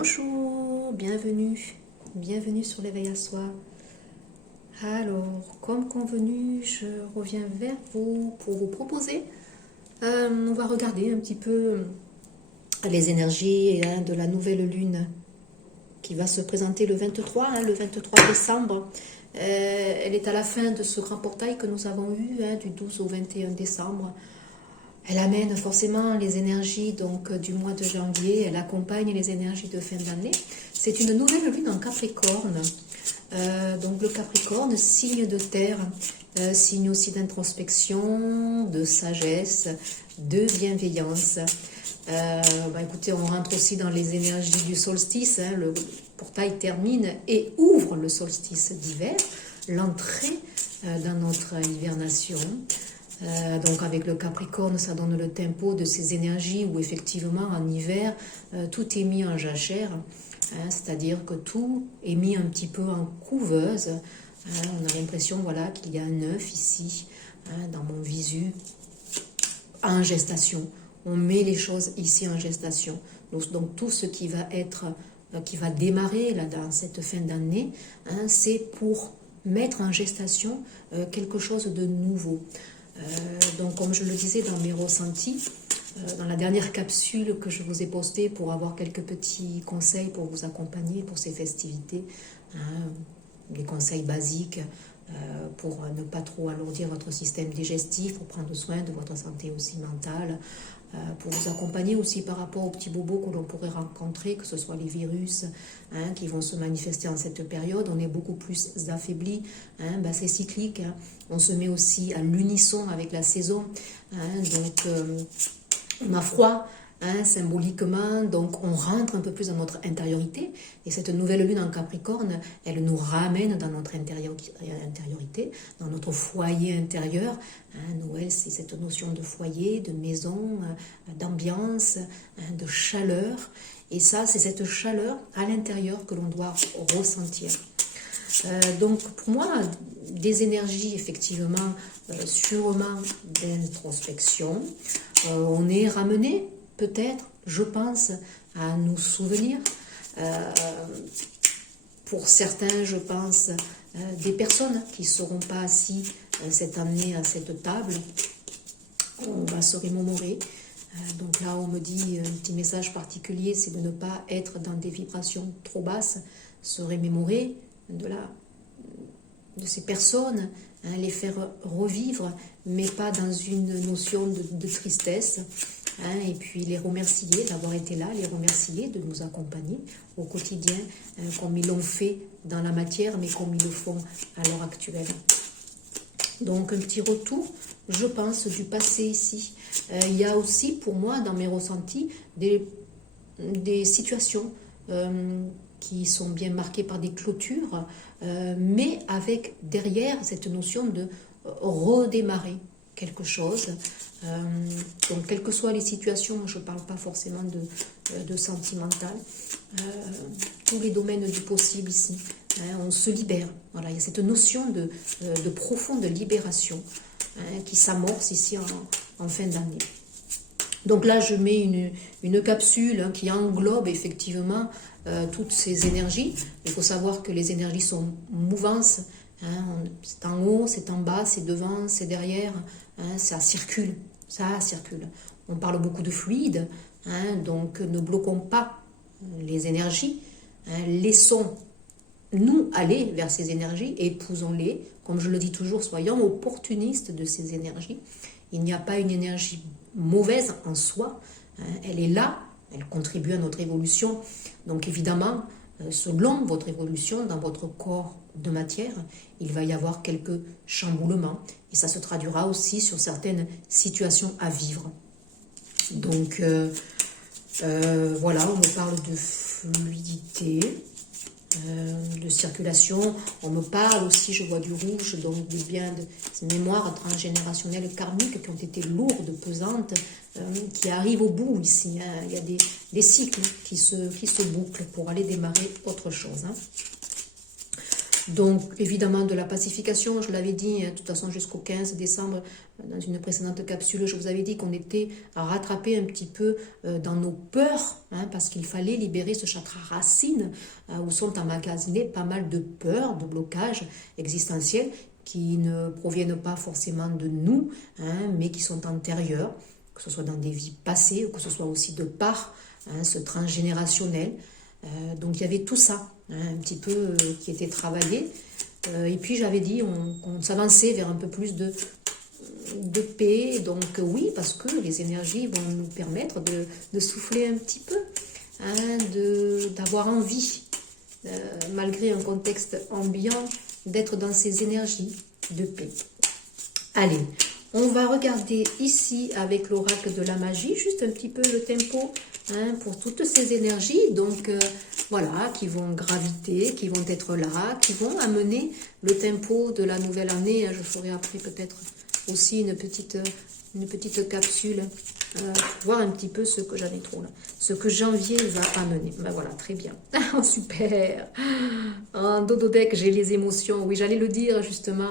Bonjour, bienvenue sur l'éveil à soi. Alors, comme convenu, je reviens vers vous pour vous proposer. On va regarder un petit peu les énergies de la nouvelle lune qui va se présenter le 23 décembre. Elle est à la fin de ce grand portail que nous avons eu du 12 au 21 décembre. Elle amène forcément les énergies du mois de janvier, elle accompagne les énergies de fin d'année. C'est une nouvelle lune en Capricorne. Donc le Capricorne, signe de terre, signe aussi d'introspection, de sagesse, de bienveillance. Écoutez, on rentre aussi dans les énergies du solstice. Le portail termine et ouvre le solstice d'hiver, l'entrée dans notre hibernation. Donc avec le Capricorne, ça donne le tempo de ces énergies où effectivement en hiver, tout est mis en jachère, c'est-à-dire que tout est mis un petit peu en couveuse. On a l'impression qu'il y a un œuf ici, dans mon visu, en gestation. On met les choses ici en gestation. Donc tout ce qui va démarrer là, dans cette fin d'année, c'est pour mettre en gestation quelque chose de nouveau. Donc comme je le disais dans mes ressentis, dans la dernière capsule que je vous ai postée pour avoir quelques petits conseils pour vous accompagner pour ces festivités, des conseils basiques pour ne pas trop alourdir votre système digestif, pour prendre soin de votre santé aussi mentale, pour vous accompagner aussi par rapport aux petits bobos que l'on pourrait rencontrer, que ce soit les virus qui vont se manifester en cette période. On est beaucoup plus affaibli, c'est cyclique, on se met aussi à l'unisson avec la saison, on a froid, symboliquement, donc on rentre un peu plus dans notre intériorité, et cette nouvelle lune en Capricorne, elle nous ramène dans notre intériorité, dans notre foyer intérieur. Noël, c'est cette notion de foyer, de maison, d'ambiance, de chaleur, et ça, c'est cette chaleur à l'intérieur que l'on doit ressentir. Donc pour moi, des énergies effectivement, sûrement d'introspection, on est ramené peut-être, je pense, à nous souvenir. Pour certains, je pense, des personnes qui ne seront pas assis cette année à cette table. On va se remémorer. Donc là, on me dit un petit message particulier, c'est de ne pas être dans des vibrations trop basses, se remémorer de ces personnes, les faire revivre, mais pas dans une notion de tristesse. Et puis les remercier d'avoir été là, les remercier de nous accompagner au quotidien, comme ils l'ont fait dans la matière, mais comme ils le font à l'heure actuelle. Donc un petit retour, je pense, du passé ici. Il y a aussi pour moi, dans mes ressentis, des situations qui sont bien marquées par des clôtures, mais avec derrière cette notion de redémarrer quelque chose. Donc quelles que soient les situations, je ne parle pas forcément de sentimental, tous les domaines du possible ici, on se libère. Voilà, il y a cette notion de profonde libération qui s'amorce ici en fin d'année. Donc là, je mets une capsule qui englobe effectivement toutes ces énergies. Il faut savoir que les énergies sont mouvances. C'est en haut, c'est en bas, c'est devant, c'est derrière. Ça circule. On parle beaucoup de fluide. Donc ne bloquons pas les énergies. Laissons-nous aller vers ces énergies, épousons-les. Comme je le dis toujours, soyons opportunistes de ces énergies. Il n'y a pas une énergie mauvaise en soi, elle est là, elle contribue à notre évolution. Donc évidemment, selon votre évolution dans votre corps de matière, il va y avoir quelques chamboulements et ça se traduira aussi sur certaines situations à vivre. Donc voilà, on me parle de fluidité, de circulation, on me parle aussi, je vois du rouge, donc du bien de ces mémoires transgénérationnelles karmiques qui ont été lourdes, pesantes, qui arrivent au bout ici. Il y a des cycles qui se bouclent pour aller démarrer autre chose. Donc, évidemment, de la pacification, je l'avais dit, hein, de toute façon, jusqu'au 15 décembre, dans une précédente capsule, je vous avais dit qu'on était à rattraper un petit peu dans nos peurs, hein, parce qu'il fallait libérer ce chakra racine, où sont emmagasinées pas mal de peurs, de blocages existentiels, qui ne proviennent pas forcément de nous, hein, mais qui sont antérieurs, que ce soit dans des vies passées, ou que ce soit aussi de par ce transgénérationnel. Donc il y avait tout ça, hein, un petit peu qui était travaillé. Et puis j'avais dit qu'on s'avançait vers un peu plus de paix. Donc oui, parce que les énergies vont nous permettre de souffler un petit peu, hein, d'avoir envie, malgré un contexte ambiant, d'être dans ces énergies de paix. Allez, on va regarder ici avec l'oracle de la magie, juste un petit peu le tempo, hein, pour toutes ces énergies, donc voilà, qui vont graviter, qui vont être là, qui vont amener le tempo de la nouvelle année. Je ferai après peut-être aussi une petite capsule, pour voir un petit peu ce que j'en ai trop là, ce que janvier va amener. Ben voilà, très bien, super. En dododeck, j'ai les émotions, oui, j'allais le dire justement,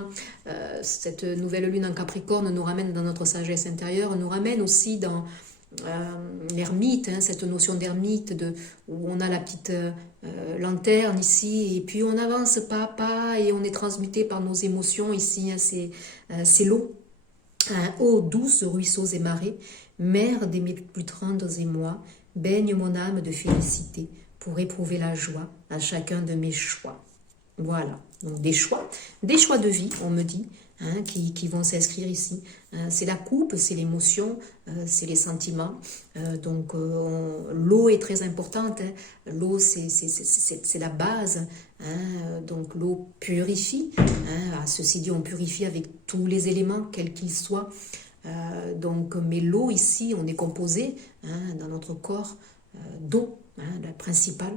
cette nouvelle lune en Capricorne nous ramène dans notre sagesse intérieure, nous ramène aussi dans l'ermite, hein, cette notion d'ermite, où on a la petite lanterne ici, et puis on avance pas à pas, et on est transmuté par nos émotions ici, hein, c'est l'eau. Ô douce ruisseaux et marais, mère des mes plus tendres émois, baigne mon âme de félicité pour éprouver la joie à chacun de mes choix. Voilà, donc des choix de vie, on me dit, hein, qui vont s'inscrire ici. C'est la coupe, c'est l'émotion, c'est les sentiments. Donc l'eau est très importante, hein. L'eau c'est la base, hein. Donc l'eau purifie, hein. Ceci dit, on purifie avec tous les éléments, quels qu'ils soient. Donc, mais l'eau ici, on est composé, hein, dans notre corps d'eau, hein, la principale.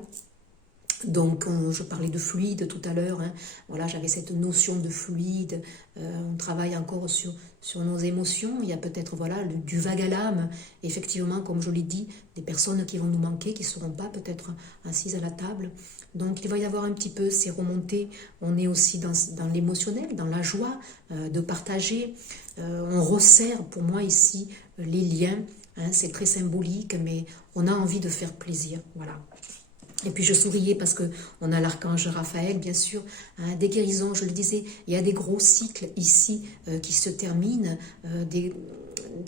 Donc, je parlais de fluide tout à l'heure, hein. Voilà, j'avais cette notion de fluide. On travaille encore sur nos émotions. Il y a peut-être voilà, du vague à l'âme. Effectivement, comme je l'ai dit, des personnes qui vont nous manquer, qui ne seront pas peut-être assises à la table. Donc, il va y avoir un petit peu ces remontées. On est aussi dans l'émotionnel, dans la joie de partager. On resserre, pour moi ici, les liens. Hein, c'est très symbolique, mais on a envie de faire plaisir. Voilà. Et puis je souriais parce qu'on a l'archange Raphaël, bien sûr, hein, des guérisons, je le disais, il y a des gros cycles ici qui se terminent, des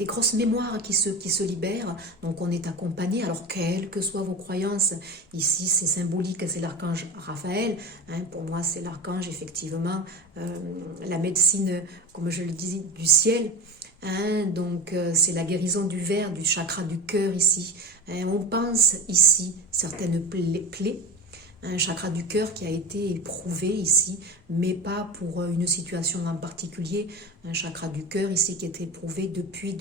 grosses mémoires qui se libèrent, donc on est accompagné, alors quelles que soient vos croyances, ici c'est symbolique, c'est l'archange Raphaël, hein, pour moi c'est l'archange effectivement, la médecine, comme je le disais, du ciel. Hein, donc c'est la guérison du verre, du chakra du cœur ici. Hein, on pense ici certaines plaies, un chakra du cœur qui a été éprouvé ici, mais pas pour une situation en particulier. Un chakra du cœur ici qui est éprouvé depuis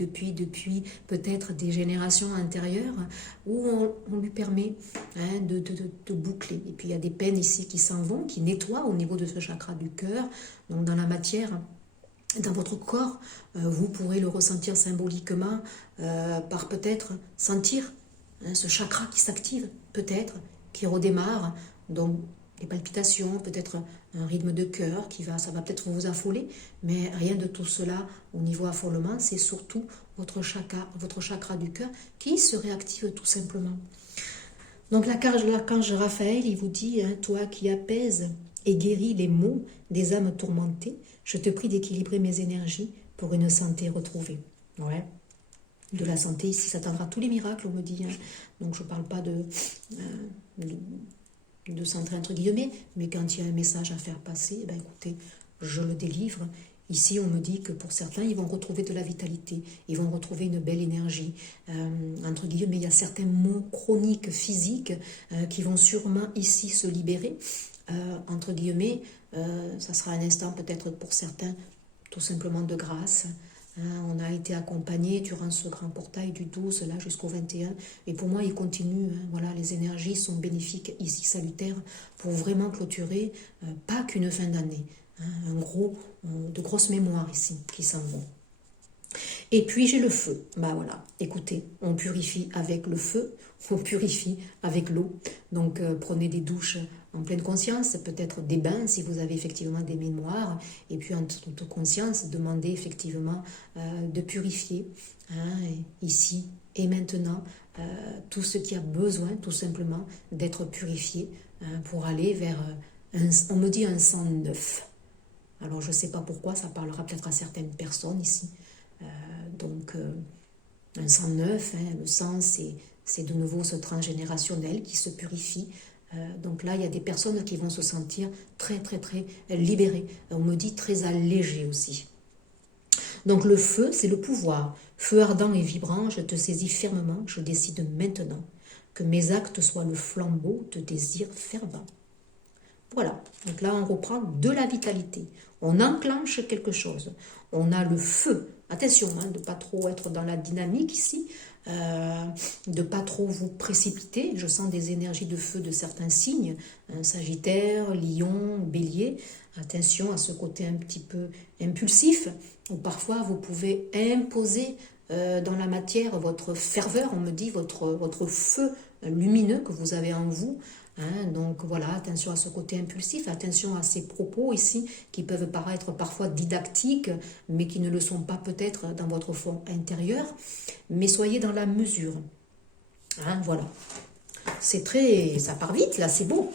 peut-être des générations antérieures, où on lui permet, hein, de boucler. Et puis il y a des peines ici qui s'en vont, qui nettoient au niveau de ce chakra du cœur, donc dans la matière. Dans votre corps, vous pourrez le ressentir symboliquement par peut-être sentir, hein, ce chakra qui s'active, peut-être, qui redémarre, donc les palpitations, peut-être un rythme de cœur ça va peut-être vous affoler, mais rien de tout cela au niveau affolement, c'est surtout votre chakra du cœur qui se réactive tout simplement. Donc l'archange Raphaël, il vous dit, hein, toi qui apaises et guéris les maux des âmes tourmentées, je te prie d'équilibrer mes énergies pour une santé retrouvée. Ouais. De la santé, ici, ça t'attendra tous les miracles, on me dit. Hein. Donc, je ne parle pas de santé entre guillemets, mais quand il y a un message à faire passer, ben écoutez, je le délivre. Ici, on me dit que pour certains, ils vont retrouver de la vitalité, ils vont retrouver une belle énergie. Entre guillemets, il y a certains maux chroniques physiques qui vont sûrement ici se libérer. Entre guillemets, ça sera un instant peut-être pour certains tout simplement de grâce. On a été accompagnés durant ce grand portail du 12 là jusqu'au 21 et pour moi il continue, hein, voilà, les énergies sont bénéfiques ici, salutaires pour vraiment clôturer pas qu'une fin d'année, hein, de grosses mémoires ici qui s'en vont. Et puis j'ai le feu. Bah voilà, écoutez, on purifie avec le feu, on purifie avec l'eau. Donc prenez des douches en pleine conscience, peut-être des bains si vous avez effectivement des mémoires. Et puis en toute conscience, demandez effectivement de purifier ici et maintenant tout ce qui a besoin tout simplement d'être purifié pour aller vers, on me dit un sang neuf. Alors je ne sais pas pourquoi, ça parlera peut-être à certaines personnes ici. Donc, un sang neuf, le sang, c'est de nouveau ce transgénérationnel qui se purifie. Donc là, il y a des personnes qui vont se sentir très, très, très libérées. On me dit très allégées aussi. Donc le feu, c'est le pouvoir. Feu ardent et vibrant, je te saisis fermement, je décide maintenant que mes actes soient le flambeau de désirs fervents. Voilà, donc là on reprend de la vitalité, on enclenche quelque chose, on a le feu, attention de ne pas trop être dans la dynamique ici, de ne pas trop vous précipiter, je sens des énergies de feu de certains signes, Sagittaire, Lion, Bélier, attention à ce côté un petit peu impulsif, où parfois vous pouvez imposer dans la matière votre ferveur, on me dit, votre feu lumineux que vous avez en vous. Donc voilà, attention à ce côté impulsif, attention à ces propos ici qui peuvent paraître parfois didactiques, mais qui ne le sont pas peut-être dans votre fond intérieur. Mais soyez dans la mesure. Voilà. C'est très... ça part vite là, c'est beau.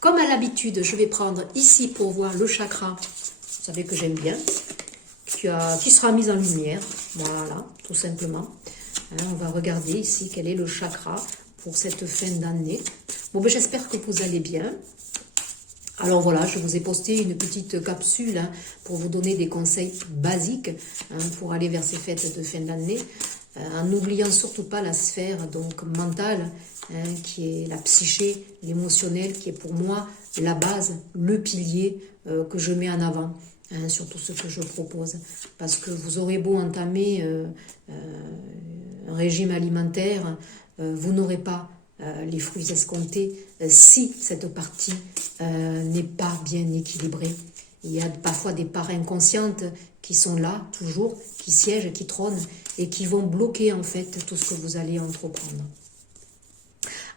Comme à l'habitude, je vais prendre ici pour voir le chakra, vous savez que j'aime bien, qui sera mis en lumière. Voilà, tout simplement. On va regarder ici quel est le chakra pour cette fin d'année. Bon, ben, j'espère que vous allez bien. Alors voilà, je vous ai posté une petite capsule pour vous donner des conseils basiques pour aller vers ces fêtes de fin d'année, en n'oubliant surtout pas la sphère donc mentale, qui est la psyché, l'émotionnel, qui est pour moi la base, le pilier que je mets en avant. Sur tout ce que je propose. Parce que vous aurez beau entamer un régime alimentaire, vous n'aurez pas les fruits escomptés si cette partie n'est pas bien équilibrée. Il y a parfois des parts inconscientes qui sont là, toujours, qui siègent, qui trônent et qui vont bloquer en fait tout ce que vous allez entreprendre.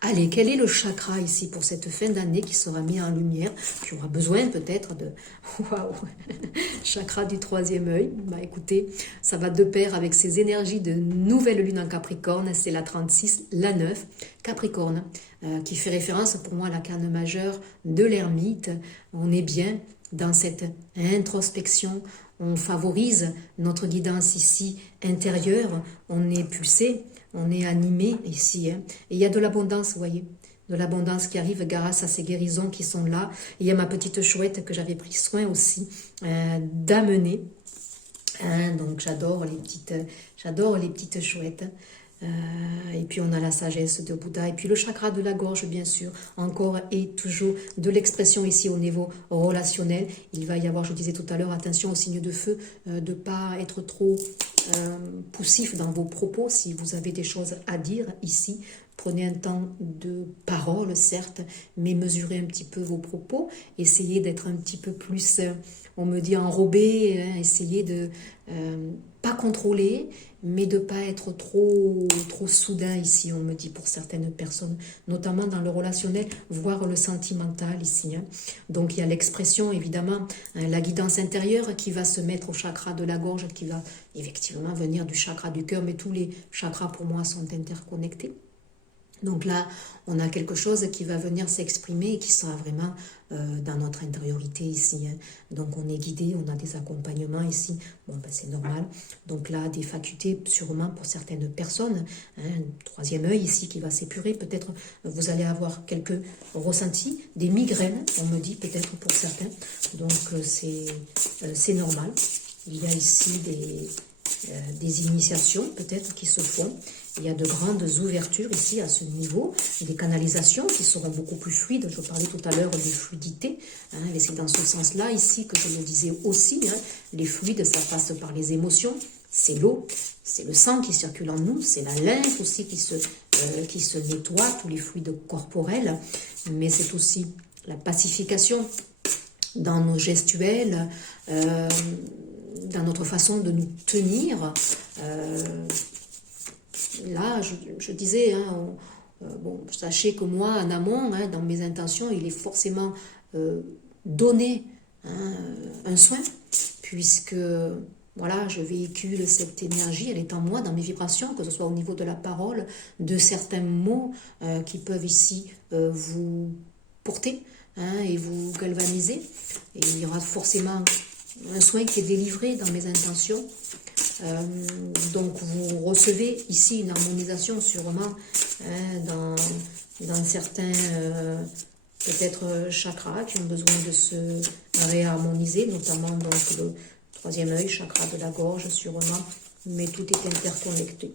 Allez, quel est le chakra ici pour cette fin d'année qui sera mis en lumière, qui aura besoin peut-être de... Waouh, chakra du troisième œil. Bah écoutez, ça va de pair avec ces énergies de nouvelle lune en Capricorne, c'est la 36, la 9, Capricorne, qui fait référence pour moi à la canne majeure de l'ermite. On est bien dans cette introspection, on favorise notre guidance ici intérieure, on est pulsé, on est animé ici. Et il y a de l'abondance, vous voyez, de l'abondance qui arrive grâce à ces guérisons qui sont là. Et il y a ma petite chouette que j'avais pris soin aussi d'amener. Donc j'adore les petites chouettes. Et puis on a la sagesse de Bouddha et puis le chakra de la gorge bien sûr, encore et toujours de l'expression ici au niveau relationnel. Il va y avoir, je disais tout à l'heure, attention au signe de feu, de ne pas être trop poussif dans vos propos. Si vous avez des choses à dire ici, prenez un temps de parole certes, mais mesurez un petit peu vos propos, essayez d'être un petit peu plus, on me dit enrobé, essayez de pas contrôler, mais de ne pas être trop soudain ici, on me dit pour certaines personnes, notamment dans le relationnel, voire le sentimental ici. Donc il y a l'expression, évidemment, la guidance intérieure qui va se mettre au chakra de la gorge, qui va effectivement venir du chakra du cœur, mais tous les chakras pour moi sont interconnectés. Donc là, on a quelque chose qui va venir s'exprimer et qui sera vraiment dans notre intériorité ici. Donc on est guidé, on a des accompagnements ici. Bon, ben, c'est normal. Donc là, des facultés sûrement pour certaines personnes. Troisième œil ici qui va s'épurer. Peut-être vous allez avoir quelques ressentis, des migraines, on me dit peut-être pour certains. Donc c'est normal. Il y a ici des initiations peut-être qui se font. Il y a de grandes ouvertures ici à ce niveau, des canalisations qui seront beaucoup plus fluides. Je parlais tout à l'heure des fluidités, et c'est dans ce sens-là ici que je le disais aussi. Les fluides, ça passe par les émotions, c'est l'eau, c'est le sang qui circule en nous, c'est la lymphe aussi qui se nettoie, tous les fluides corporels, mais c'est aussi la pacification dans nos gestuels, dans notre façon de nous tenir. Là, je disais, hein, bon, sachez que moi, en amont, hein, dans mes intentions, il est forcément donné, hein, un soin, puisque voilà, je véhicule cette énergie, elle est en moi, dans mes vibrations, que ce soit au niveau de la parole, de certains mots qui peuvent ici vous porter, hein, et vous galvaniser. Et il y aura forcément un soin qui est délivré dans mes intentions. Donc vous recevez ici une harmonisation sûrement, hein, dans certains peut-être chakras qui ont besoin de se réharmoniser, notamment donc le troisième œil, chakra de la gorge sûrement, mais tout est interconnecté.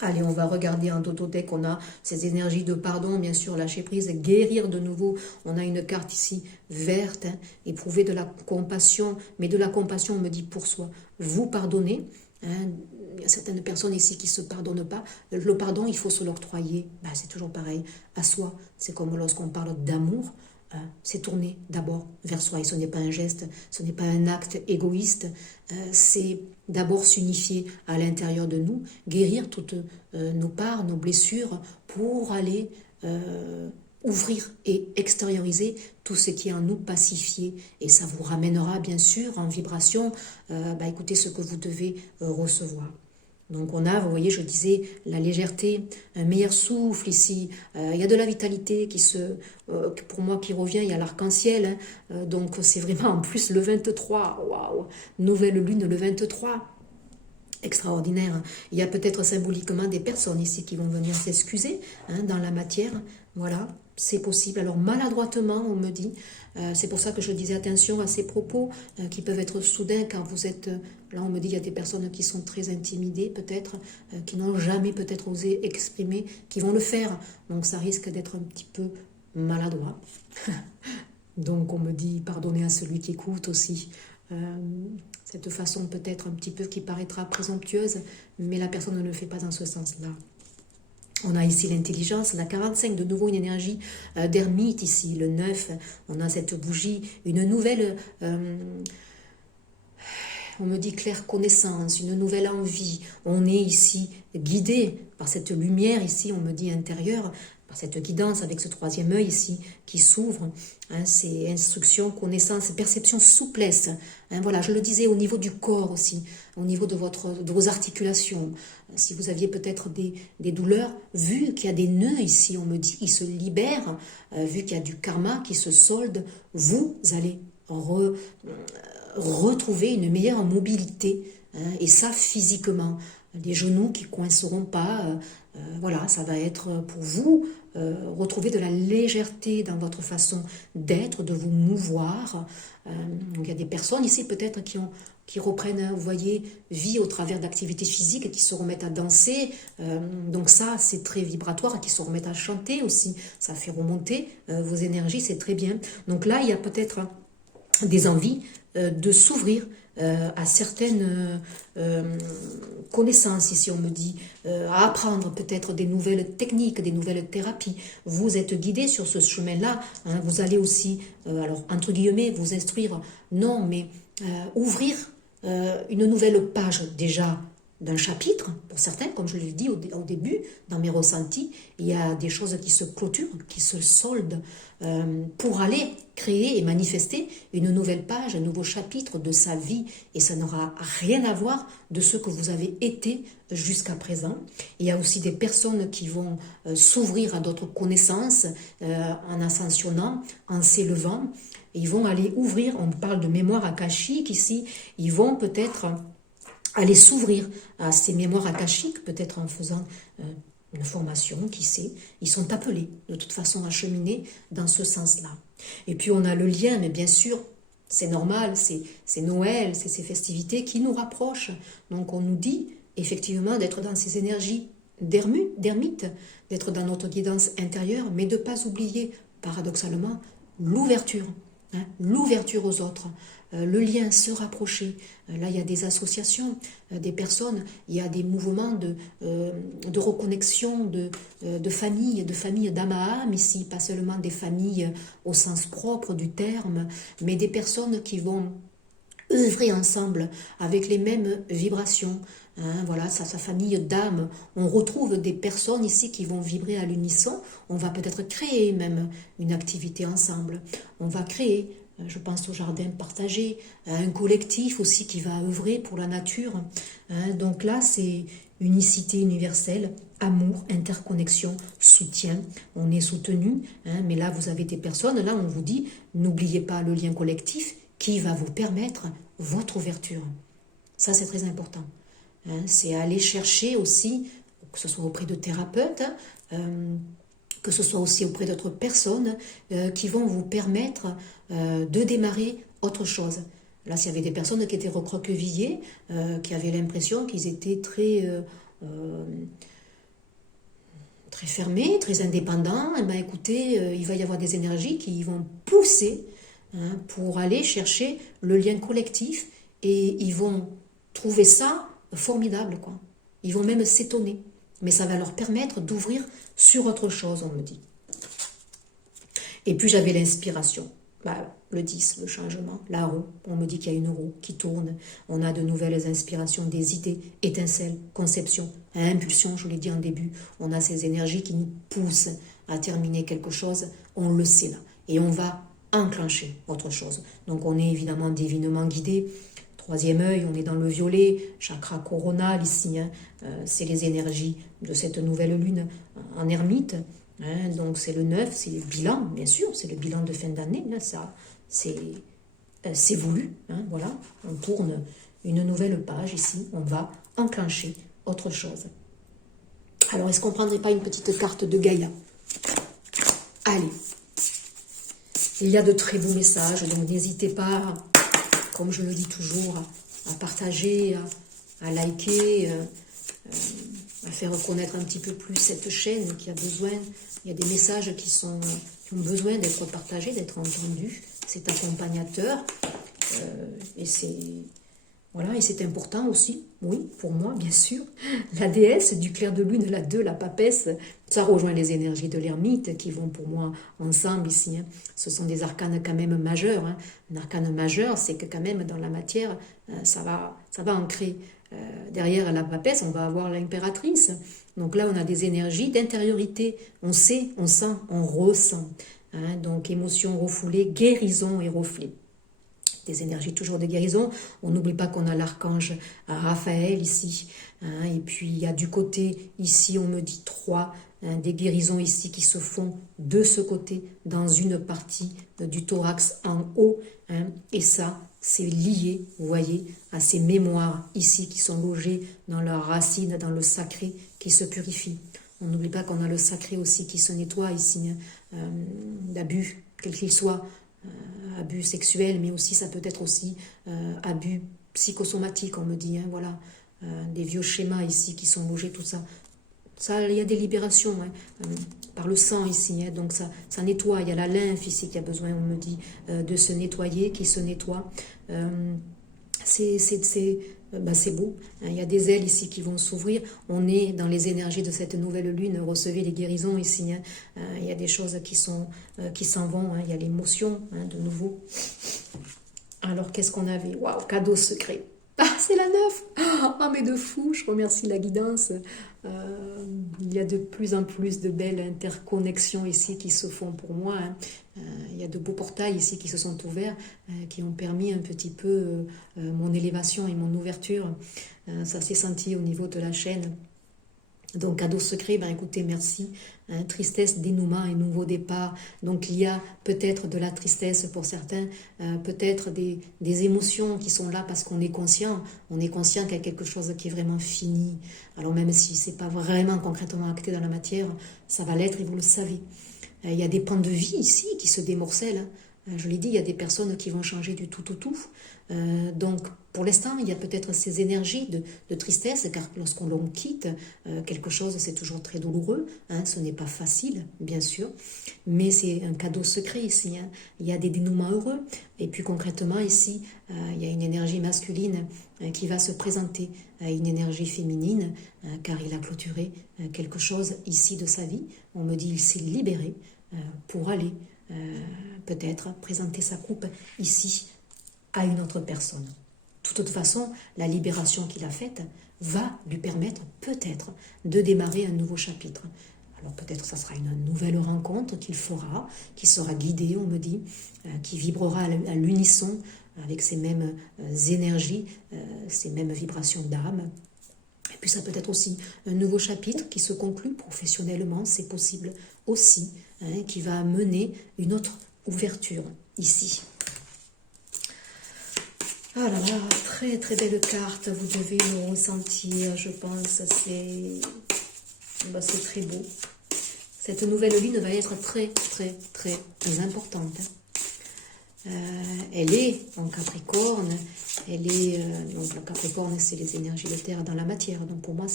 Allez, on va regarder en dodothèque, on a ces énergies de pardon, bien sûr, lâcher prise, guérir de nouveau. On a une carte ici verte, hein, éprouver de la compassion, mais de la compassion, on me dit pour soi. Vous pardonnez, hein, il y a certaines personnes ici qui ne se pardonnent pas. Le pardon, il faut se l'octroyer, ben, c'est toujours pareil, à soi. C'est comme lorsqu'on parle d'amour, c'est tourner d'abord vers soi. Et ce n'est pas un geste, ce n'est pas un acte égoïste, c'est d'abord s'unifier à l'intérieur de nous, guérir toutes nos parts, nos blessures, pour aller ouvrir et extérioriser tout ce qui est en nous pacifié. Et ça vous ramènera bien sûr en vibration, écoutez ce que vous devez recevoir. Donc on a, vous voyez, je disais, la légèreté, un meilleur souffle ici. Il y a de la vitalité pour moi qui revient, il y a l'arc-en-ciel. Hein, donc c'est vraiment en plus le 23, waouh, nouvelle lune le 23. Extraordinaire. Il y a peut-être symboliquement des personnes ici qui vont venir s'excuser, hein, dans la matière. Voilà, c'est possible. Alors maladroitement, on me dit, c'est pour ça que je disais attention à ces propos qui peuvent être soudains quand vous êtes... là, on me dit, il y a des personnes qui sont très intimidées, peut-être, qui n'ont jamais peut-être osé exprimer, qui vont le faire. Donc ça risque d'être un petit peu maladroit. Donc on me dit, pardonnez à celui qui écoute aussi. Cette façon peut-être un petit peu qui paraîtra présomptueuse, mais la personne ne le fait pas dans ce sens-là. On a ici l'intelligence, la 45, de nouveau une énergie d'ermite ici, le 9, on a cette bougie, une nouvelle, on me dit claire connaissance, une nouvelle envie, on est ici guidé par cette lumière ici, on me dit intérieure, par cette guidance avec ce troisième œil ici qui s'ouvre, hein, c'est instruction, connaissance, perception, souplesse. Hein, voilà, je le disais au niveau du corps aussi, au niveau de vos articulations. Si vous aviez peut-être des douleurs, vu qu'il y a des nœuds ici, on me dit, ils se libèrent, vu qu'il y a du karma qui se solde, vous allez retrouver une meilleure mobilité, hein, et ça physiquement. Les genoux qui coinceront pas, voilà, ça va être pour vous retrouver de la légèreté dans votre façon d'être, de vous mouvoir. Il y a des personnes ici peut-être qui reprennent, vous voyez, vie au travers d'activités physiques, qui se remettent à danser. Donc ça, c'est très vibratoire, qui se remettent à chanter aussi. Ça fait remonter vos énergies, c'est très bien. Donc là, il y a peut-être des envies de s'ouvrir à certaines connaissances, ici on me dit, à apprendre peut-être des nouvelles techniques, des nouvelles thérapies. Vous êtes guidé sur ce chemin-là, hein, vous allez aussi, alors entre guillemets, vous instruire, non, mais ouvrir une nouvelle page déjà d'un chapitre, pour certains, comme je l'ai dit au début, dans mes ressentis, il y a des choses qui se clôturent, qui se soldent, pour aller créer et manifester une nouvelle page, un nouveau chapitre de sa vie, et ça n'aura rien à voir de ce que vous avez été jusqu'à présent. Il y a aussi des personnes qui vont s'ouvrir à d'autres connaissances, en ascensionnant, en s'élevant, ils vont aller ouvrir, on parle de mémoire akashique ici, ils vont peut-être aller s'ouvrir à ces mémoires akashiques, peut-être en faisant une formation, qui sait. Ils sont appelés de toute façon à cheminer dans ce sens-là. Et puis on a le lien, mais bien sûr, c'est normal, c'est Noël, c'est ces festivités qui nous rapprochent. Donc on nous dit effectivement d'être dans ces énergies d'ermite, d'être dans notre guidance intérieure, mais de ne pas oublier, paradoxalement, l'ouverture. Hein, l'ouverture aux autres, le lien, se rapprocher. Là, il y a des associations, des personnes, il y a des mouvements de reconnexion, de familles d'âme à âme ici, pas seulement des familles au sens propre du terme, mais des personnes qui vont œuvrer ensemble avec les mêmes vibrations. Hein, voilà, sa famille d'âmes. On retrouve des personnes ici qui vont vibrer à l'unisson. On va peut-être créer même une activité ensemble. On va créer, je pense au jardin partagé, un collectif aussi qui va œuvrer pour la nature. Hein, donc là, c'est unicité universelle, amour, interconnexion, soutien. On est soutenu, hein, mais là, vous avez des personnes, là, on vous dit, n'oubliez pas le lien collectif qui va vous permettre votre ouverture. Ça, c'est très important. Hein, c'est aller chercher aussi, que ce soit auprès de thérapeutes, que ce soit aussi auprès d'autres personnes qui vont vous permettre de démarrer autre chose. Là, s'il y avait des personnes qui étaient recroquevillées, qui avaient l'impression qu'ils étaient très fermés, très indépendants, eh ben, écoutez, il va y avoir des énergies qui vont pousser, hein, pour aller chercher le lien collectif, et ils vont trouver ça formidable, quoi. Ils vont même s'étonner. Mais ça va leur permettre d'ouvrir sur autre chose, on me dit. Et puis j'avais l'inspiration. Le 10, le changement, la roue. On me dit qu'il y a une roue qui tourne. On a de nouvelles inspirations, des idées, étincelles, conceptions, impulsions, je vous l'ai dit en début. On a ces énergies qui nous poussent à terminer quelque chose. On le sait là. Et on va enclencher autre chose. Donc on est évidemment divinement guidé. Troisième œil, on est dans le violet, chakra coronal ici, hein, c'est les énergies de cette nouvelle lune en ermite, hein, donc c'est le 9, c'est le bilan, bien sûr, c'est le bilan de fin d'année, hein, ça, c'est voulu, hein, voilà, on tourne une nouvelle page ici, on va enclencher autre chose. Alors, est-ce qu'on ne prendrait pas une petite carte de Gaïa? Allez, il y a de très beaux messages, donc n'hésitez pas, comme je le dis toujours, à partager, à liker, à faire connaître un petit peu plus cette chaîne qui a besoin. Il y a des messages qui ont besoin d'être partagés, d'être entendus. C'est accompagnateur. Et c'est important aussi, oui, pour moi, bien sûr. La déesse du clair de lune, la 2, la papesse, ça rejoint les énergies de l'ermite qui vont pour moi ensemble ici. Hein. Ce sont des arcanes quand même majeurs. Hein. Un arcane majeur, c'est que quand même dans la matière, ça va ancrer. Derrière la papesse, on va avoir l'impératrice. Donc là, on a des énergies d'intériorité. On sait, on sent, on ressent. Hein. Donc émotions refoulées, guérison et reflets. Des énergies toujours de guérison. On n'oublie pas qu'on a l'archange Raphaël ici. Hein, et puis il y a du côté, ici on me dit 3, hein, des guérisons ici qui se font de ce côté, dans une partie du thorax en haut. Hein, et ça, c'est lié, vous voyez, à ces mémoires ici qui sont logées dans leurs racines, dans le sacré qui se purifie. On n'oublie pas qu'on a le sacré aussi qui se nettoie ici, hein, d'abus, quel qu'il soit. Abus sexuel, mais aussi ça peut être aussi abus psychosomatique, on me dit, hein, voilà, des vieux schémas ici qui sont logés, tout ça. Ça, il y a des libérations, hein, par le sang ici, hein, donc ça nettoie. Il y a la lymphe ici qui a besoin, on me dit, de se nettoyer, qui se nettoie. C'est beau, hein. Il y a des ailes ici qui vont s'ouvrir. On est dans les énergies de cette nouvelle lune. Recevez les guérisons ici, hein. Il y a des choses qui s'en vont, hein. Il y a l'émotion, hein, de nouveau. Alors qu'est-ce qu'on avait? Waouh, cadeau secret. Ah, c'est la 9. Ah, mais de fou, je remercie la guidance. Il y a de plus en plus de belles interconnexions ici qui se font pour moi, hein. Il y a de beaux portails ici qui se sont ouverts, qui ont permis un petit peu mon élévation et mon ouverture. Ça s'est senti au niveau de la chaîne. Donc, cadeau secret, ben écoutez, merci. Hein, tristesse, dénouement et nouveau départ. Donc, il y a peut-être de la tristesse pour certains, peut-être des émotions qui sont là parce qu'on est conscient. On est conscient qu'il y a quelque chose qui est vraiment fini. Alors, même si ce n'est pas vraiment concrètement acté dans la matière, ça va l'être et vous le savez. Il y a des pans de vie ici qui se démorcellent. Hein. Je l'ai dit, il y a des personnes qui vont changer du tout au tout. Donc, pour l'instant, il y a peut-être ces énergies de tristesse, car lorsqu'on l'on quitte quelque chose, c'est toujours très douloureux. Hein, ce n'est pas facile, bien sûr, mais c'est un cadeau secret ici. Hein. Il y a des dénouements heureux. Et puis concrètement, ici, il y a une énergie masculine qui va se présenter à une énergie féminine, car il a clôturé quelque chose ici de sa vie. On me dit qu'il s'est libéré pour aller peut-être présenter sa coupe ici, à une autre personne. De toute façon, la libération qu'il a faite va lui permettre peut-être de démarrer un nouveau chapitre. Alors peut-être ça sera une nouvelle rencontre qu'il fera, qui sera guidée, on me dit, qui vibrera à l'unisson avec ces mêmes énergies, ces mêmes vibrations d'âme. Et puis ça peut être aussi un nouveau chapitre qui se conclut professionnellement, c'est possible aussi, hein, qui va mener une autre ouverture ici. Ah là là, très très belle carte, vous devez le ressentir, je pense, c'est très beau. Cette nouvelle lune va être très très très importante. Elle est en Capricorne, elle est, donc le Capricorne c'est les énergies de terre dans la matière, donc pour moi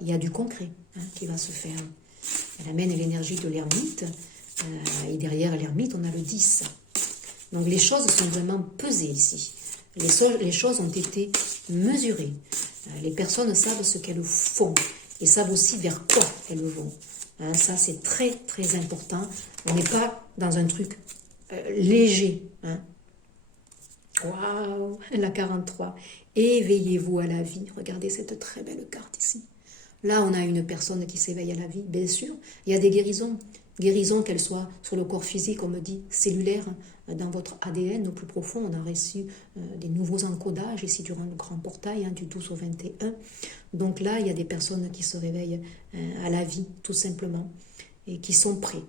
il y a du concret, hein, qui va se faire. Elle amène l'énergie de l'ermite, et derrière l'ermite on a le 10. Donc les choses sont vraiment pesées ici, les choses ont été mesurées, les personnes savent ce qu'elles font, et savent aussi vers quoi elles vont. Hein, ça c'est très très important, on n'est pas dans un truc léger. Hein. Waouh, la 43. Éveillez-vous à la vie. Regardez cette très belle carte ici. Là, on a une personne qui s'éveille à la vie, bien sûr. Il y a des guérisons. Guérisons, qu'elles soient sur le corps physique, comme on dit, cellulaire, dans votre ADN au plus profond. On a reçu des nouveaux encodages ici durant le grand portail, hein, du 12 au 21. Donc là, il y a des personnes qui se réveillent à la vie, tout simplement, et qui sont prêts.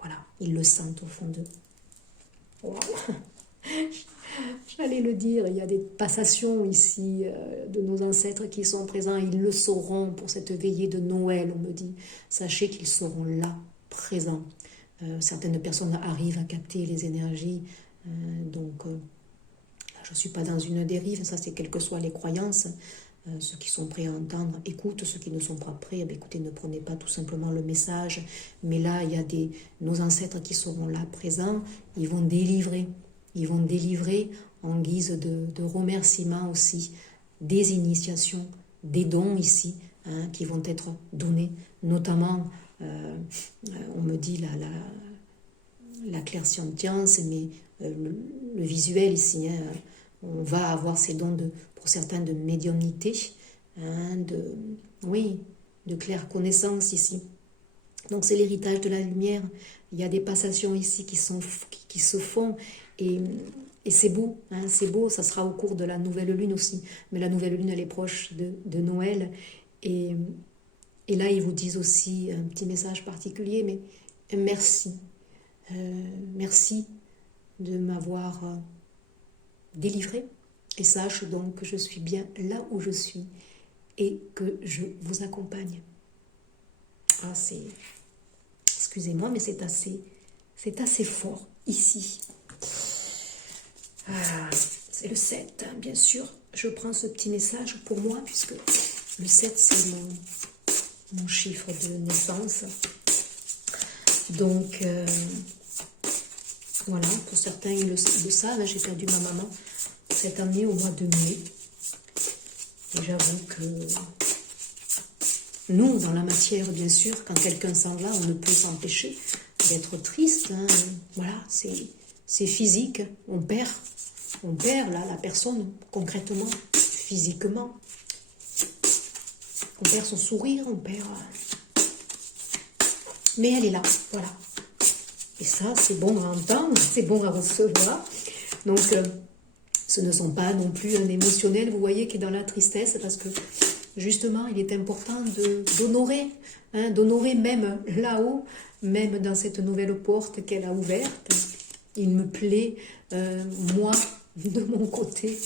Voilà, ils le sentent au fond d'eux. Wow. J'allais le dire, il y a des passations ici de nos ancêtres qui sont présents. Ils le sauront pour cette veillée de Noël, on me dit. Sachez qu'ils seront là, présents. Certaines personnes arrivent à capter les énergies. Donc, je ne suis pas dans une dérive, ça c'est quelles que soient les croyances. Ceux qui sont prêts à entendre, écoutent. Ceux qui ne sont pas prêts, écoutez, ne prenez pas tout simplement le message. Mais là, il y a nos ancêtres qui seront là, présents. Ils vont délivrer. Ils vont délivrer en guise de remerciement aussi, des initiations, des dons ici, hein, qui vont être donnés. Notamment, on me dit la clairsentience, mais le visuel ici, hein, on va avoir ces dons pour certains de médiumnité, hein, de claire connaissance ici. Donc c'est l'héritage de la lumière. Il y a des passations ici qui se font et c'est beau, hein, c'est beau. Ça sera au cours de la nouvelle lune aussi. Mais la nouvelle lune, elle est proche de Noël. Et là, ils vous disent aussi un petit message particulier, mais merci. Merci de m'avoir délivré. Et sache donc que je suis bien là où je suis et que je vous accompagne. Ah, excusez-moi, mais c'est assez fort ici. Ah, c'est le 7, hein, bien sûr. Je prends ce petit message pour moi, puisque le 7, c'est mon chiffre de naissance. Donc, voilà, pour certains, ils le savent, j'ai perdu ma maman cette année au mois de mai. Et j'avoue que nous, dans la matière, bien sûr, quand quelqu'un s'en va, on ne peut s'empêcher d'être triste. Hein. Voilà, c'est physique. On perd là, la personne, concrètement, physiquement. On perd son sourire, on perd... Mais elle est là, voilà. Et ça, c'est bon à entendre, c'est bon à recevoir. Donc, ce ne sont pas non plus un émotionnel, vous voyez, qui est dans la tristesse, parce que justement, il est important d'honorer, hein, d'honorer même là-haut, même dans cette nouvelle porte qu'elle a ouverte. Il me plaît, moi, de mon côté,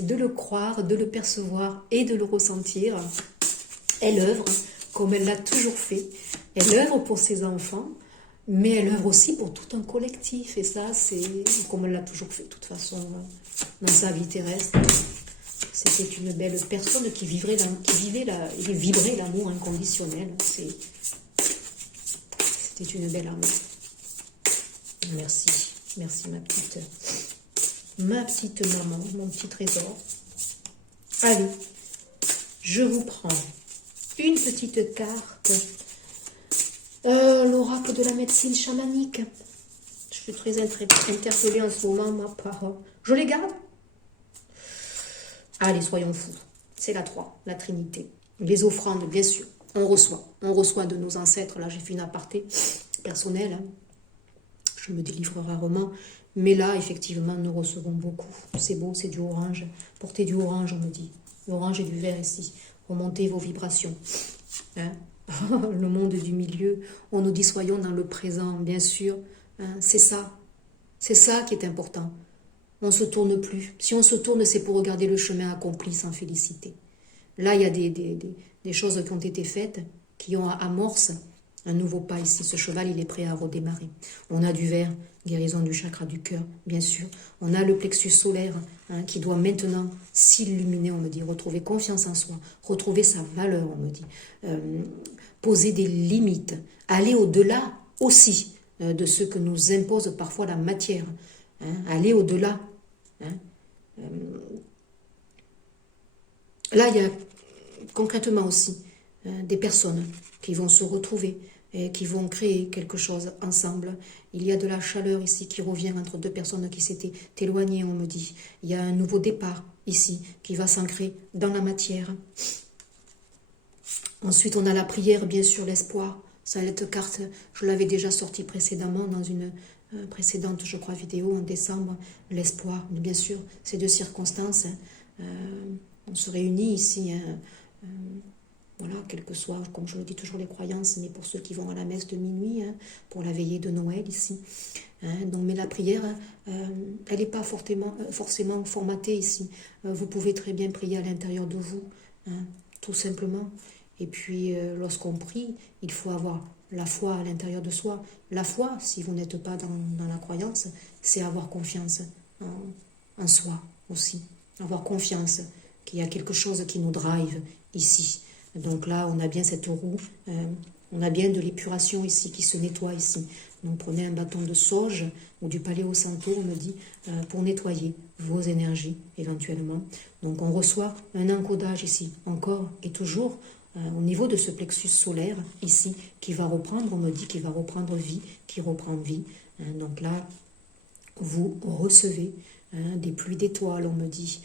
de le croire, de le percevoir et de le ressentir. Elle œuvre comme elle l'a toujours fait. Elle œuvre pour ses enfants, mais elle œuvre aussi pour tout un collectif. Et ça, c'est comme elle l'a toujours fait, de toute façon, dans sa vie terrestre. C'était une belle personne qui vibrait l'amour inconditionnel. C'était une belle âme. Merci. Merci, ma petite maman, mon petit trésor. Allez, je vous prends une petite carte. L'oracle de la médecine chamanique. Je suis très interpellée en ce moment, moi, par... Je les garde. Allez, soyons fous. C'est la 3, la Trinité. Les offrandes, bien sûr, on reçoit. On reçoit de nos ancêtres. Là, j'ai fait une aparté personnelle. Hein. Je me délivre rarement. Mais là, effectivement, nous recevons beaucoup. C'est beau, c'est du orange. Portez du orange, on me dit. L'orange et du vert ici. Remontez vos vibrations. Hein. Le monde du milieu. On nous dit soyons dans le présent, bien sûr. Hein. C'est ça. C'est ça qui est important. On ne se tourne plus. Si on se tourne, c'est pour regarder le chemin accompli sans féliciter. Là, il y a des choses qui ont été faites, qui ont amorce un nouveau pas ici. Ce cheval, il est prêt à redémarrer. On a du vert, guérison du chakra du cœur, bien sûr. On a le plexus solaire hein, qui doit maintenant s'illuminer, on me dit, retrouver confiance en soi, retrouver sa valeur, on me dit, poser des limites, aller au-delà aussi de ce que nous impose parfois la matière, hein, aller au-delà. Hein. Là, il y a concrètement aussi des personnes qui vont se retrouver et qui vont créer quelque chose ensemble. Il y a de la chaleur ici qui revient entre deux personnes qui s'étaient éloignées, on me dit. Il y a un nouveau départ ici qui va s'ancrer dans la matière. Ensuite, on a la prière, bien sûr, l'espoir. Cette carte, je l'avais déjà sortie précédemment dans une précédente, je crois, vidéo en décembre. L'espoir, bien sûr, ces deux circonstances. On se réunit ici, voilà, quelles que soient, comme je le dis toujours, les croyances, mais pour ceux qui vont à la messe de minuit, hein, pour la veillée de Noël ici. Hein, donc, mais la prière, elle n'est pas forcément formatée ici. Vous pouvez très bien prier à l'intérieur de vous, hein, tout simplement. Et puis, lorsqu'on prie, il faut avoir la foi à l'intérieur de soi. La foi, si vous n'êtes pas dans la croyance, c'est avoir confiance en soi aussi. Avoir confiance qu'il y a quelque chose qui nous drive ici. Donc là, on a bien cette roue, on a bien de l'épuration ici qui se nettoie ici. Donc prenez un bâton de sauge ou du Paléo Santo, on me dit, pour nettoyer vos énergies éventuellement. Donc on reçoit un encodage ici, encore et toujours, au niveau de ce plexus solaire ici, qui va reprendre, on me dit, qui va reprendre vie, qui reprend vie. Donc là, vous recevez des pluies d'étoiles, on me dit,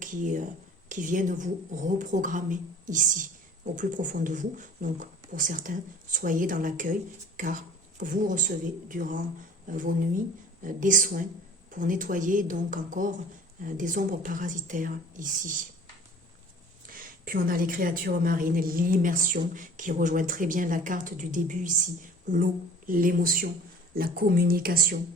qui viennent vous reprogrammer ici, au plus profond de vous. Donc, pour certains, soyez dans l'accueil, car vous recevez durant vos nuits des soins pour nettoyer donc encore des ombres parasitaires ici. Puis on a les créatures marines, l'immersion, qui rejoint très bien la carte du début ici, l'eau, l'émotion, la communication.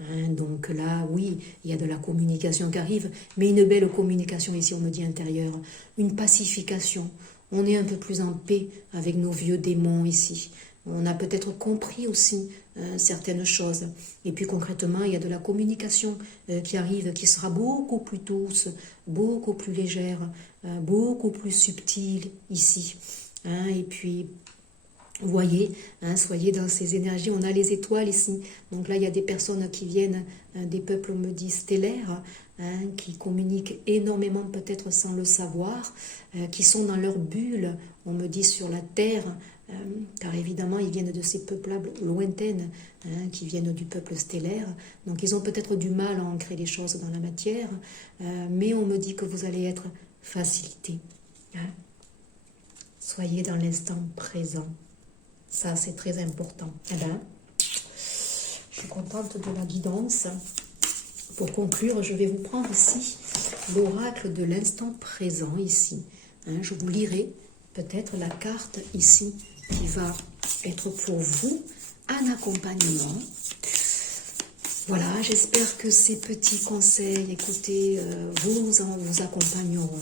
Hein, donc là, oui, il y a de la communication qui arrive, mais une belle communication ici, on me dit intérieure, une pacification. On est un peu plus en paix avec nos vieux démons ici. On a peut-être compris aussi certaines choses. Et puis concrètement, il y a de la communication qui arrive, qui sera beaucoup plus douce, beaucoup plus légère, beaucoup plus subtile ici. Hein, et puis... Vous voyez, hein, soyez dans ces énergies. On a les étoiles ici. Donc là, il y a des personnes qui viennent des peuples, on me dit, stellaires, hein, qui communiquent énormément, peut-être sans le savoir, qui sont dans leur bulle, on me dit, sur la Terre, car évidemment, ils viennent de ces peuples lointaines, hein, qui viennent du peuple stellaire. Donc, ils ont peut-être du mal à ancrer les choses dans la matière, mais on me dit que vous allez être facilité. Hein. Soyez dans l'instant présent. Ça, c'est très important. Eh bien, je suis contente de la guidance. Pour conclure, je vais vous prendre ici l'oracle de l'instant présent, ici. Hein, je vous lirai peut-être la carte ici qui va être pour vous un accompagnement. Voilà, j'espère que ces petits conseils, écoutez, vous accompagneront.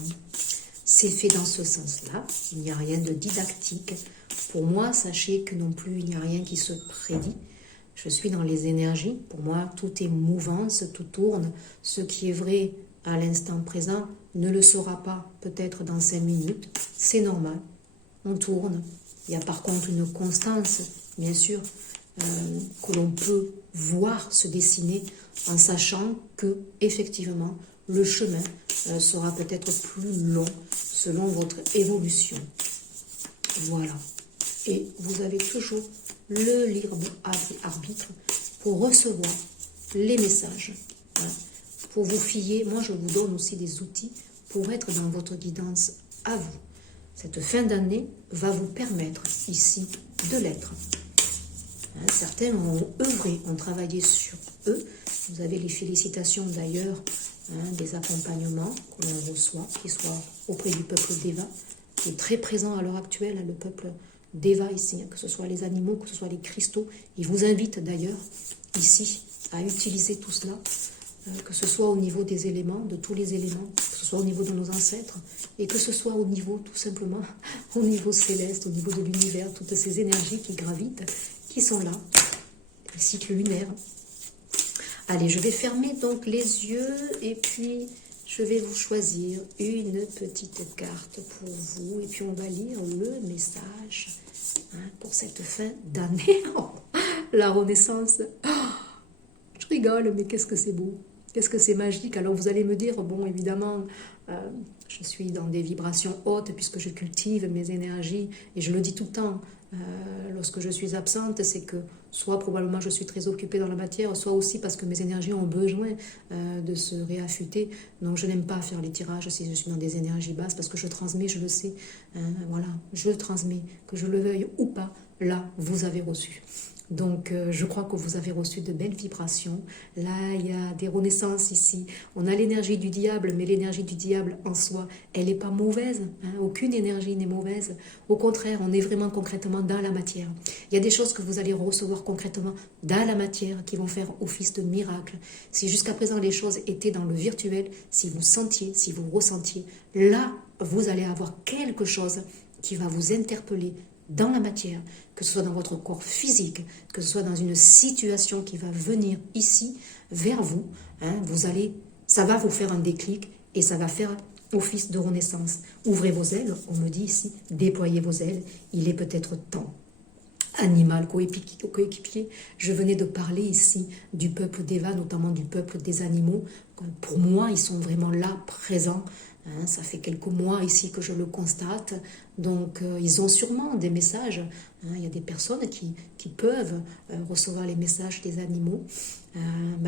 C'est fait dans ce sens-là. Il n'y a rien de didactique. Pour moi, sachez que non plus, il n'y a rien qui se prédit. Je suis dans les énergies. Pour moi, tout est mouvance, tout tourne. Ce qui est vrai à l'instant présent ne le sera pas peut-être dans 5 minutes. C'est normal. On tourne. Il y a par contre une constance, bien sûr, que l'on peut voir se dessiner en sachant que, effectivement, le chemin sera peut-être plus long selon votre évolution. Voilà. Et vous avez toujours le libre arbitre pour recevoir les messages. Voilà. Pour vous fier, moi je vous donne aussi des outils pour être dans votre guidance à vous. Cette fin d'année va vous permettre ici de l'être. Hein, certains ont œuvré, ont travaillé sur eux. Vous avez les félicitations d'ailleurs, hein, des accompagnements que l'on reçoit, qui soient auprès du peuple Deva, qui est très présent à l'heure actuelle, hein, le peuple Deva ici, hein, que ce soit les animaux, que ce soit les cristaux. Ils vous invitent d'ailleurs ici à utiliser tout cela, que ce soit au niveau des éléments, de tous les éléments, que ce soit au niveau de nos ancêtres, et que ce soit au niveau, tout simplement, au niveau céleste, au niveau de l'univers, toutes ces énergies qui gravitent, qui sont là, les cycles lunaires. Allez, je vais fermer donc les yeux, et puis je vais vous choisir une petite carte pour vous, et puis on va lire le message, hein, pour cette fin d'année. La renaissance. Je rigole, mais qu'est-ce que c'est beau. Qu'est-ce que c'est magique. Alors vous allez me dire, bon évidemment, je suis dans des vibrations hautes puisque je cultive mes énergies et je le dis tout le temps, lorsque je suis absente, c'est que soit probablement je suis très occupée dans la matière, soit aussi parce que mes énergies ont besoin de se réaffûter. Donc je n'aime pas faire les tirages si je suis dans des énergies basses parce que je transmets, je le sais, voilà, je transmets, que je le veuille ou pas, là vous avez reçu. Donc, je crois que vous avez reçu de belles vibrations. Là, il y a des renaissances ici. On a l'énergie du diable, mais l'énergie du diable en soi, elle n'est pas mauvaise. Hein. Aucune énergie n'est mauvaise. Au contraire, on est vraiment concrètement dans la matière. Il y a des choses que vous allez recevoir concrètement dans la matière qui vont faire office de miracle. Si jusqu'à présent les choses étaient dans le virtuel, si vous sentiez, si vous ressentiez, là, vous allez avoir quelque chose qui va vous interpeller dans la matière, que ce soit dans votre corps physique, que ce soit dans une situation qui va venir ici, vers vous, hein, ça va vous faire un déclic et ça va faire office de renaissance. Ouvrez vos ailes, on me dit ici, déployez vos ailes, il est peut-être temps. Animal, coéquipier, je venais de parler ici du peuple Deva, notamment du peuple des animaux. Pour moi, ils sont vraiment là, présents. Hein, ça fait quelques mois ici que je le constate. Donc, ils ont sûrement des messages. Hein, il y a des personnes qui peuvent recevoir les messages des animaux.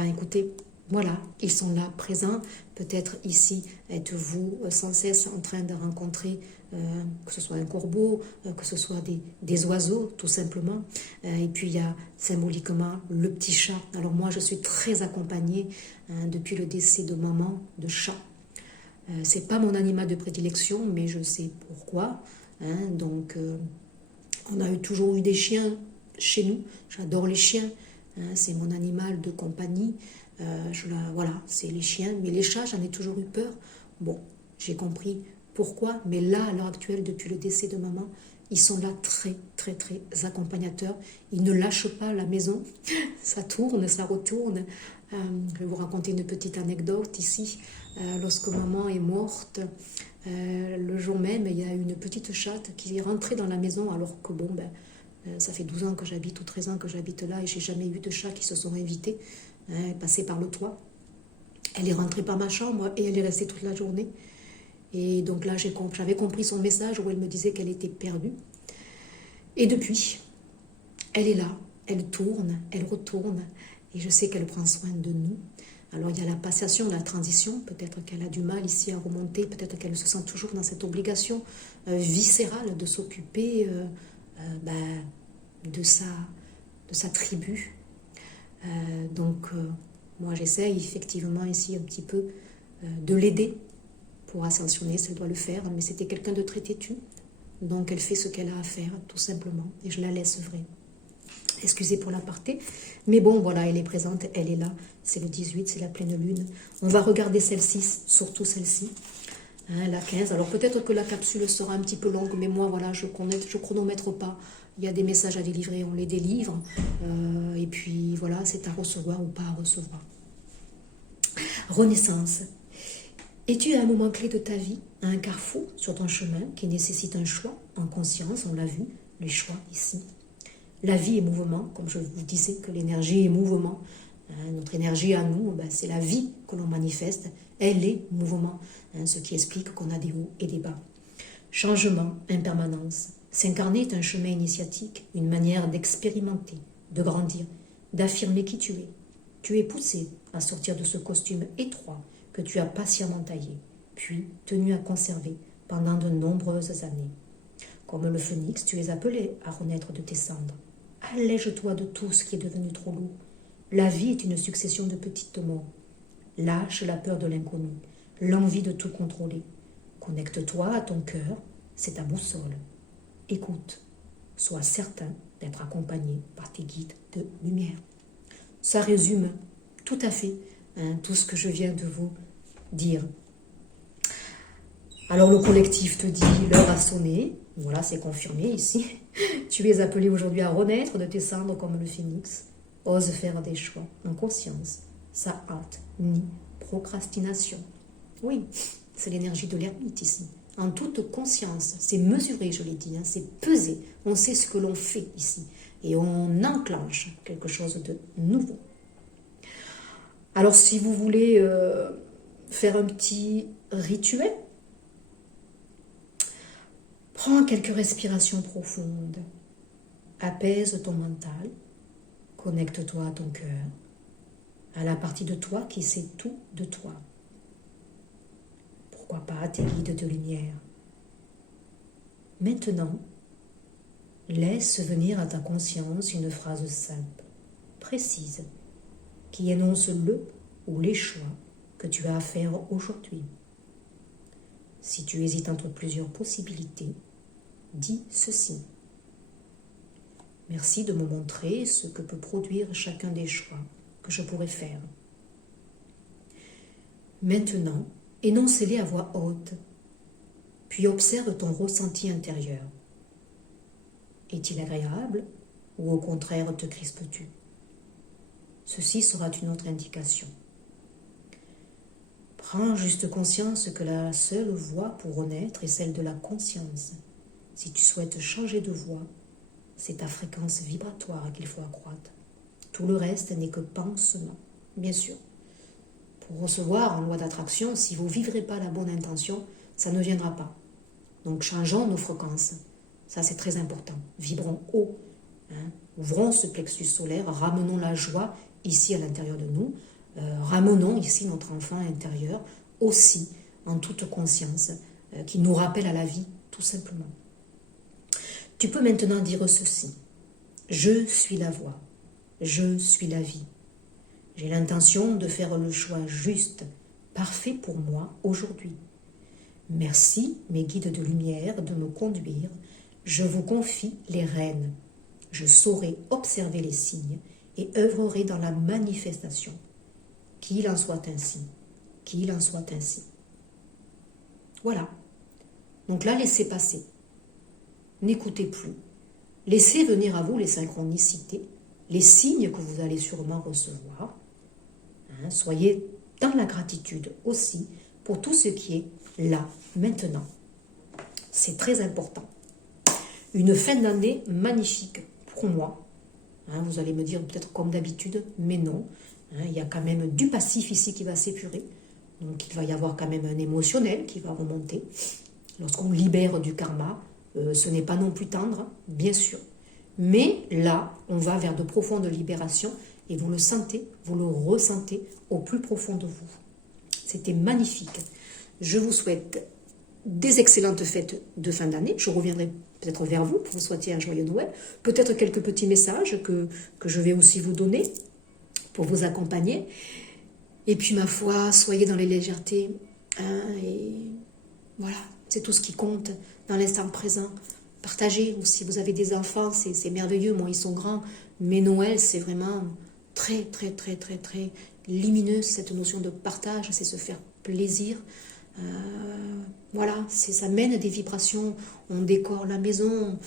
Écoutez, voilà, ils sont là, présents. Peut-être ici, êtes-vous sans cesse en train de rencontrer, que ce soit un corbeau, que ce soit des oiseaux, tout simplement. Et puis, il y a symboliquement le petit chat. Alors moi, je suis très accompagnée depuis le décès de maman, de chat. C'est pas mon animal de prédilection, mais je sais pourquoi. Hein, donc, on a toujours eu des chiens chez nous. J'adore les chiens. Hein, c'est mon animal de compagnie. Voilà, c'est les chiens. Mais les chats, j'en ai toujours eu peur. Bon, j'ai compris pourquoi. Mais là, à l'heure actuelle, depuis le décès de maman, ils sont là très, très, très accompagnateurs. Ils ne lâchent pas la maison. Ça tourne, ça retourne. Je vais vous raconter une petite anecdote ici. Lorsque maman est morte, le jour même, il y a une petite chatte qui est rentrée dans la maison alors que ça fait 12 ans que j'habite ou 13 ans que j'habite là et j'ai jamais eu de chats qui se sont invités, passer par le toit. Elle est rentrée par ma chambre et elle est restée toute la journée. Et donc là, j'avais compris son message où elle me disait qu'elle était perdue. Et depuis, elle est là, elle tourne, elle retourne et je sais qu'elle prend soin de nous. Alors il y a la passation, la transition, peut-être qu'elle a du mal ici à remonter, peut-être qu'elle se sent toujours dans cette obligation viscérale de s'occuper de sa tribu. Moi j'essaye effectivement ici un petit peu de l'aider pour ascensionner si elle doit le faire, mais c'était quelqu'un de très têtu, donc elle fait ce qu'elle a à faire tout simplement et je la laisse œuvrer. Excusez pour l'aparté, mais bon, voilà, elle est présente, elle est là. C'est le 18, c'est la pleine lune. On va regarder celle-ci, surtout celle-ci, hein, la 15. Alors peut-être que la capsule sera un petit peu longue, mais moi, voilà, je chronomètre pas. Il y a des messages à délivrer, on les délivre. Et puis, voilà, c'est à recevoir ou pas à recevoir. Renaissance. Es-tu à un moment clé de ta vie, à un carrefour sur ton chemin qui nécessite un choix en conscience, on l'a vu, les choix ici. La vie est mouvement, comme je vous disais que l'énergie est mouvement. Notre énergie à nous, c'est la vie que l'on manifeste. Elle est mouvement, ce qui explique qu'on a des hauts et des bas. Changement, impermanence. S'incarner est un chemin initiatique, une manière d'expérimenter, de grandir, d'affirmer qui tu es. Tu es poussé à sortir de ce costume étroit que tu as patiemment taillé, puis tenu à conserver pendant de nombreuses années. Comme le phénix, tu es appelé à renaître de tes cendres. Allège-toi de tout ce qui est devenu trop lourd. La vie est une succession de petites morts. Lâche la peur de l'inconnu, l'envie de tout contrôler. Connecte-toi à ton cœur, c'est ta boussole. Écoute, sois certain d'être accompagné par tes guides de lumière. Ça résume tout à fait tout ce que je viens de vous dire. Alors le collectif te dit, l'heure a sonné, voilà, c'est confirmé ici. Tu es appelé aujourd'hui à renaître de tes cendres comme le phénix. Ose faire des choix en conscience, sans hâte ni procrastination. Oui, c'est l'énergie de l'ermite ici. En toute conscience, c'est mesuré, je l'ai dit, c'est pesé. On sait ce que l'on fait ici et on enclenche quelque chose de nouveau. Alors si vous voulez faire un petit rituel, prends quelques respirations profondes, apaise ton mental, connecte-toi à ton cœur, à la partie de toi qui sait tout de toi. Pourquoi pas à tes guides de lumière. Maintenant, laisse venir à ta conscience une phrase simple, précise, qui énonce le ou les choix que tu as à faire aujourd'hui. Si tu hésites entre plusieurs possibilités, dis ceci. Merci de me montrer ce que peut produire chacun des choix que je pourrais faire. Maintenant, énonce-les à voix haute, puis observe ton ressenti intérieur. Est-il agréable ou au contraire te crispes-tu? Ceci sera une autre indication. Prends juste conscience que la seule voie pour renaître est celle de la conscience. Si tu souhaites changer de voie, c'est ta fréquence vibratoire qu'il faut accroître. Tout le reste n'est que pansement, bien sûr. Pour recevoir en loi d'attraction, si vous ne vivrez pas la bonne intention, ça ne viendra pas. Donc changeons nos fréquences. Ça, c'est très important. Vibrons haut. Ouvrons ce plexus solaire, ramenons la joie ici à l'intérieur de nous. Ramenons ici notre enfant intérieur aussi en toute conscience qui nous rappelle à la vie tout simplement. Tu peux maintenant dire ceci. Je suis la voie. Je suis la vie. J'ai l'intention de faire le choix juste, parfait pour moi aujourd'hui. Merci, mes guides de lumière, de me conduire. Je vous confie les rênes. Je saurai observer les signes et œuvrerai dans la manifestation. Qu'il en soit ainsi. Qu'il en soit ainsi. Voilà. Donc là, laissez passer. N'écoutez plus. Laissez venir à vous les synchronicités, les signes que vous allez sûrement recevoir. Soyez dans la gratitude aussi pour tout ce qui est là, maintenant. C'est très important. Une fin d'année magnifique pour moi. Vous allez me dire peut-être comme d'habitude, mais non. Il y a quand même du passif ici qui va s'épurer. Donc il va y avoir quand même un émotionnel qui va remonter. Lorsqu'on libère du karma, ce n'est pas non plus tendre, bien sûr. Mais là, on va vers de profondes libérations et vous le sentez, vous le ressentez au plus profond de vous. C'était magnifique. Je vous souhaite des excellentes fêtes de fin d'année. Je reviendrai peut-être vers vous pour vous souhaiter un joyeux Noël. Peut-être quelques petits messages que je vais aussi vous donner pour vous accompagner. Et puis, ma foi, soyez dans les légèretés. Et voilà, c'est tout ce qui compte dans l'instant présent. Partagez, ou si vous avez des enfants, c'est merveilleux. Moi, ils sont grands. Mais Noël, c'est vraiment très, très, très, très, très lumineux, cette notion de partage. C'est se faire plaisir. Voilà, ça mène des vibrations. On décore la maison.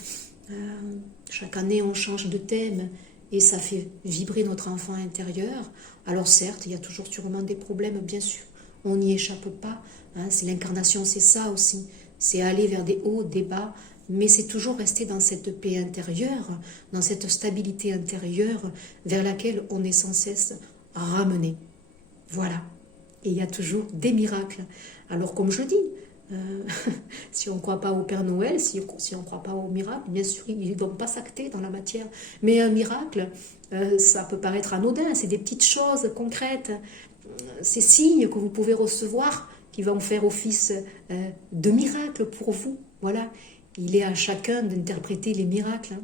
Chaque année, on change de thème. Et ça fait vibrer notre enfant intérieur. Alors certes, il y a toujours sûrement des problèmes, bien sûr. On n'y échappe pas. C'est l'incarnation, c'est ça aussi. C'est aller vers des hauts, des bas. Mais c'est toujours rester dans cette paix intérieure, dans cette stabilité intérieure vers laquelle on est sans cesse ramené. Voilà. Et il y a toujours des miracles. Alors comme je dis, Si on ne croit pas au Père Noël, si on ne croit pas au miracle, bien sûr, ils ne vont pas s'acter dans la matière. Mais un miracle, ça peut paraître anodin, c'est des petites choses concrètes, ces signes que vous pouvez recevoir qui vont faire office de miracle pour vous. Voilà, il est à chacun d'interpréter les miracles.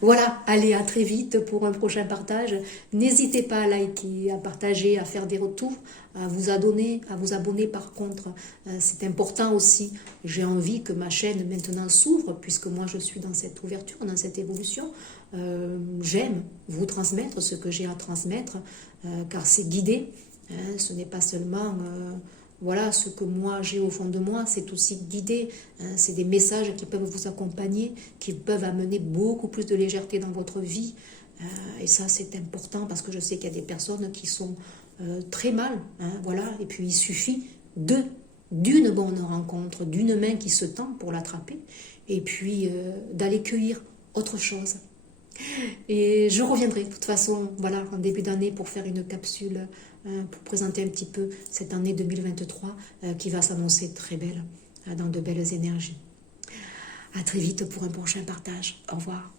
Voilà, allez, à très vite pour un prochain partage. N'hésitez pas à liker, à partager, à faire des retours, à vous abonner par contre. C'est important aussi. J'ai envie que ma chaîne maintenant s'ouvre, puisque moi je suis dans cette ouverture, dans cette évolution. J'aime vous transmettre ce que j'ai à transmettre, car c'est guidé. Ce n'est pas seulement... voilà, ce que moi j'ai au fond de moi, c'est aussi guidé. C'est des messages qui peuvent vous accompagner, qui peuvent amener beaucoup plus de légèreté dans votre vie. Et ça, c'est important parce que je sais qu'il y a des personnes qui sont très mal. Voilà, et puis il suffit d'une bonne rencontre, d'une main qui se tend pour l'attraper, et puis d'aller cueillir autre chose. Et je reviendrai de toute façon, voilà, en début d'année pour faire une capsule pour présenter un petit peu cette année 2023 qui va s'annoncer très belle, dans de belles énergies. À très vite pour un prochain partage. Au revoir.